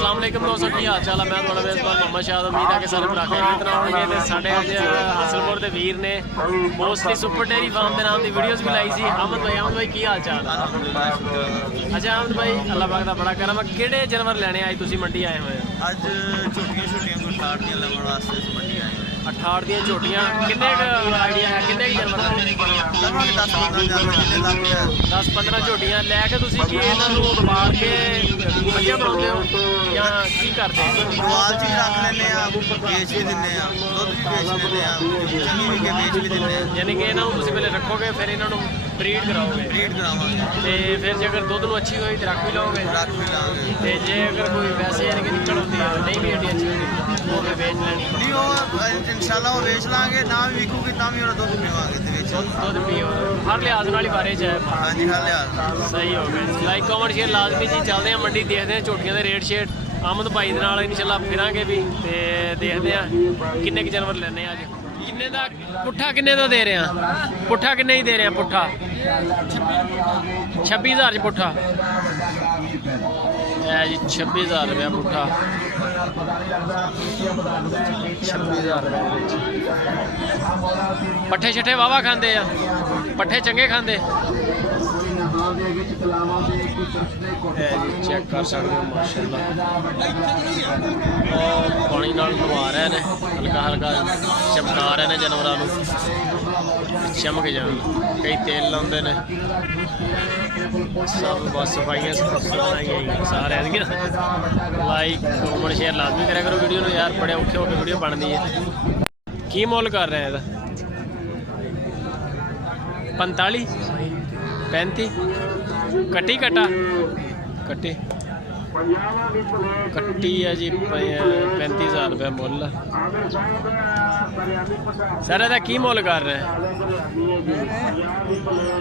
अस्सलाम वालेकुम दोस्तों, की हाल चाल है। मैं थोड़ा मेज़बान मोहम्मद शाह। उम्मीद है कि सारे भरा खैरियत नाल होणगे ते साडे अज हासिलपुर दे वीर ने मोस्टली सुपर डेयरी फार्म के नाम की वीडियोज़ भी लाई सी। अहमद भाई की हाल चाल है? अच्छा अहमद भाई, अल्लाह पाक दा बड़ा करम है। किहड़े जानवर लैने आज तुसीं मंडी आए हुए हो? अज झोटियां छोटियां कोई 68 ਦੀਆਂ ਲੈਣ ਵਾਸਤੇ ਇਸ ਮੰਡੀ ਆਏ ਹੋਏ 68 ਦੀਆਂ ਝੋਟੀਆਂ। ਕਿੰਨੇ ਕ ਆਈਡੀਆ ਹੈ ਕਿੰਨੇ ਕ जानवर ਲਗਭਗ 10-15 ਝੋਟੀਆਂ ਲੈ ਕੇ ਤੁਸੀਂ ਕੀ ਇਹਨਾਂ ਨੂੰ ਮਾਰ ਕੇ ਵਧੀਆ ਬਣਾਉਂਦੇ ਹੋ ਜਾਂ ਕੀ ਕਰਦੇ ਹੋ? ਮਾਲ ਚ ਰੱਖ ਲੈਂਦੇ ਆ, ਵੇਚ ਵੀ ਦਿੰਦੇ ਆ, ਦੁੱਧ ਵੀ ਵੇਚ ਦਿੰਦੇ ਆ, ਚੰਗੀ ਵੀ ਕੇ ਵੇਚ ਵੀ ਦਿੰਦੇ ਆ। ਯਾਨੀ ਕਿ ਇਹਨਾਂ ਨੂੰ ਤੁਸੀਂ ਪਹਿਲੇ ਰੱਖੋਗੇ ਫਿਰ ਇਹਨਾਂ ਨੂੰ ਬਰੀਡ ਕਰਾਓਗੇ? ਬਰੀਡ ਕਰਾਵਾਂਗੇ ਤੇ ਫਿਰ ਜੇ ਅਗਰ ਦੁੱਧ ਨੂੰ ਅੱਛੀ ਹੋਈ ਤਾਂ ਰੱਖ ਵੀ ਲਓਗੇ? ਰੱਖ ਵੀ ਲਾਂਗੇ। ਤੇ ਜੇ ਅਗਰ ਕੋਈ ਵੈਸੇ ਯਾਨੀ ਕਿ ਨਿਕਲ ਹੁੰਦੀ ਹੈ ਨਹੀਂ ਵੀ ਐਡੀ ਅੱਛੀ ਹੁੰਦੀ ਉਹ ਫਿਰ ਵੇਚ ਲੈਣੀ? ਨਹੀਂ ਉਹ ਇਨਸ਼ਾਅੱਲਾ ਉਹ ਵੇਚ ਲਾਂਗੇ, ਨਾ ਵੀ ਵਿਕੂਗੀ ਤਾਂ ਵੀ ਉਹਦਾ ਦੁੱਧ ਪੀਵਾਂਗੇ ਤੇ ਵੇਚ ਦੁੱਧ ਪੀਓ ਹਰ ਲਿਹਾਜ਼ ਨਾਲ ਹੀ ਬਾਰੇ ਚ ਹੈ। ਹਾਂਜੀ ਹਰ ਲਿਹਾਜ਼ ਸਹੀ ਹੋ ਗਿਆ। ਲਾਈਕ ਕਮੈਂਟ ਸ਼ੇਅਰ ਲਾਜ਼ਮੀ ਜੀ। ਚੱਲਦੇ ਆ ਮੰਡੀ, ਦੇਖਦੇ ਆ ਝੋਟੀਆਂ ਦੇ ਰੇਟ ਸ਼ੇਟ। ਅਹਿਮਦ ਭਾਈ ਦੇ ਨਾਲ ਇਨਸ਼ਾਅੱਲਾ ਫਿਰਾਂਗੇ ਵੀ ਤੇ ਦੇਖਦੇ ਆ ਕਿੰਨੇ ਕੁ ਜਾਨਵਰ ਲੈਣੇ ਆ ਅੱਜ। ਕਿੰਨੇ ਦਾ ਪੁੱਠਾ ਕਿੰਨੇ ਦਾ ਦੇ ਰਹੇ ਆ? ਪੁੱਠਾ ਕਿੰਨੇ ਹੀ ਦੇ ਰਹੇ ਆ? ਪੁੱਠਾ 26,000 ਚ ਪੁੱਠਾ ਹੈ ਜੀ। 26,000 ਰੁਪਇਆ ਪੁੱਠਾ, 26,000 ਰੁਪਏ। ਪੱਠੇ ਛੱਠੇ ਵਾਵਾ ਖਾਂਦੇ ਆ, ਪੱਠੇ ਚੰਗੇ ਖਾਂਦੇ ਹੈ ਜੀ। ਚੈੱਕ ਕਰ ਸਕਦੇ ਹੋ ਮਾਸ਼ਾਅੱਲਾ। ਉਹ ਪਾਣੀ ਨਾਲ ਨਵਾ ਰਹੇ ਨੇ, ਹਲਕਾ ਹਲਕਾ ਚਮਕਾ ਰਹੇ ਨੇ ਜਾਨਵਰਾਂ ਨੂੰ, ਚਮਕ ਜਾਣ। ਕਈ ਤੇਲ ਲਾਉਂਦੇ ਨੇ, ਸਭ ਬਸ ਸਫਾਈਆਂ ਸਫਾਈਆਂ ਸਾਰਿਆਂ ਦੀਆਂ। ਲਾਈਕ ਕਮੈਂਟ ਸ਼ੇਅਰ ਲਾਜ਼ਮੀ ਕਰਿਆ ਕਰੋ ਵੀਡੀਓ ਨੂੰ ਯਾਰ, ਬੜੇ ਔਖੇ ਹੋ ਕੇ ਵੀਡੀਓ ਬਣਦੀ ਹੈ। ਕੀ ਮੁੱਲ ਕਰ ਰਹੇ ਇਹਦਾ? 45 35 ਕੱਟੀ ਕਟਾ ਕੱਟੀ ਕੱਟੀ ਹੈ ਜੀ। 35,000 ਰੁਪਏ ਮੁੱਲ। ਸਰ ਇਹਦਾ ਕੀ ਮੁੱਲ ਕਰ ਰਹੇ?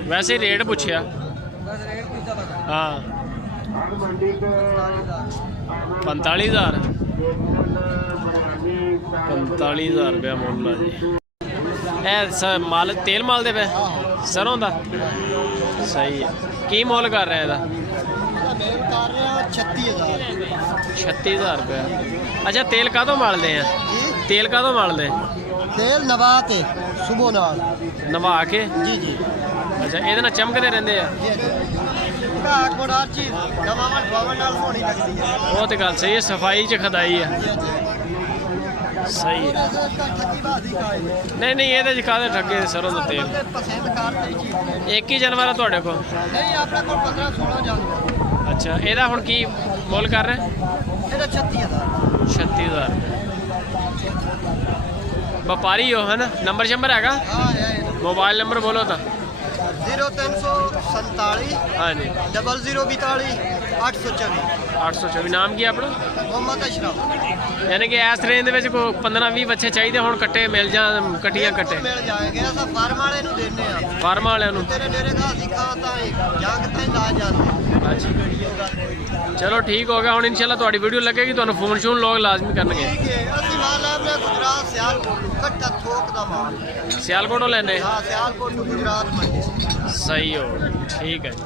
ਵੈਸੇ ਰੇਟ ਪੁੱਛਿਆ। ਹਾਂ 45,000 45,000 ਰੁਪਇਆ ਮੁੱਲ ਆ ਜੀ। ਇਹ ਮਾਲ ਤੇਲ ਮਾਲ ਦੇ ਪਏ ਸਰੋਂ ਦਾ? ਸਹੀ ਹੈ। ਕੀ ਮੁੱਲ ਕਰ ਰਿਹਾ ਇਹਦਾ? 36,000 ਰੁਪਇਆ। ਅੱਛਾ ਤੇਲ ਕਾਹਤੋਂ ਮਾਲਦੇ ਆ? ਤੇਲ ਕਾਹਤੋਂ ਮਾਲਦੇ? तेल नवा के सुबह नाल नवा के जी जी। अच्छा ਇਹਦੇ ਨਾਲ ਚਮਕਦੇ ਰਹਿੰਦੇ ਆ? ਉਹ ਤੇ ਗੱਲ ਸਹੀ ਹੈ, ਸਫਾਈ ਚ ਖਦਾਈ ਹੈ। ਸਹੀ ਹੈ। ਨਹੀਂ ਨਹੀਂ ਇਹਦੇ ਚ ਕਾਹਦੇ ਠੱਗੇ ਸਰੋਂ ਦਾ ਤੇਲ। ਇੱਕ ਹੀ ਜਾਨਵਰ ਆ ਤੁਹਾਡੇ ਕੋਲ? ਨਹੀਂ ਆਪਣੇ ਕੋਲ 15-16 ਜਾਨਵਰ। ਅੱਛਾ ਇਹਦਾ ਹੁਣ ਕੀ ਮੁੱਲ ਕਰ ਰਹੇ? ਇਹਦਾ 36,000। 36,000 ਵਪਾਰੀ ਹੋ ਹੈ ਨਾ? ਨੰਬਰ ਸ਼ੰਬਰ ਹੈਗਾ? ਹਾਂ ਹੈ। ਮੋਬਾਈਲ ਨੰਬਰ ਬੋਲੋ ਤਾਂ। 0347 ਹਾਂਜੀ 0042 824। 824। ਨਾਮ ਕੀ ਆਪਣਾ? ਮੁਹੰਮਦ ਅਸ਼ਰਫ। ਯਾਨੀ ਕਿ ਇਸ ਰੇਂਜ ਦੇ ਵਿੱਚ ਕੋਈ 15-20 ਬੱਚੇ ਚਾਹੀਦੇ ਹੁਣ, ਕੱਟੇ ਮਿਲ ਜਾਣ, ਕੱਟੀਆਂ ਕੱਟੇ ਮਿਲ ਜਾਣਗੇ। ਅਸਾਂ ਫਾਰਮ ਵਾਲੇ ਨੂੰ ਦਿੰਦੇ ਆ। ਫਾਰਮ ਵਾਲਿਆਂ ਨੂੰ? ਤੇਰੇ ਨੇੜੇ ਦਾ ਅਸੀਂ ਖਾਂ ਤਾਂ ਜੰਗ ਤਾਂ ਲਾ ਜਾਂਦੇ। ਅੱਛਾ ਚਲੋ ਠੀਕ ਹੋ ਗਿਆ। ਹੁਣ ਇਨਸ਼ਾਅੱਲਾ ਤੁਹਾਡੀ ਵੀਡੀਓ ਲੱਗੇਗੀ, ਤੁਹਾਨੂੰ ਫੋਨ ਸ਼ੋਨ ਲੋਕ ਲਾਜ਼ਮੀ ਕਰਨਗੇ। ਠੀਕ ਹੈ। ਅਸੀਂ ਮਾਲ ਆਪਣੇ ਗੁਜਰਾਤ ਸਿਆਲਕੋਟ ਨੂੰ ਕੱਟਾ ਥੋਕ ਦਾ ਮਾਲ। ਸਿਆਲਕੋਟੋਂ ਲੈਂਦੇ? ਹਾਂ ਸਿਆਲਕੋਟ ਨੂੰ ਗੁਜਰਾਤ ਮੰਡੀ। ਸਹੀ ਹੋ ਠੀਕ ਹੈ ਜੀ।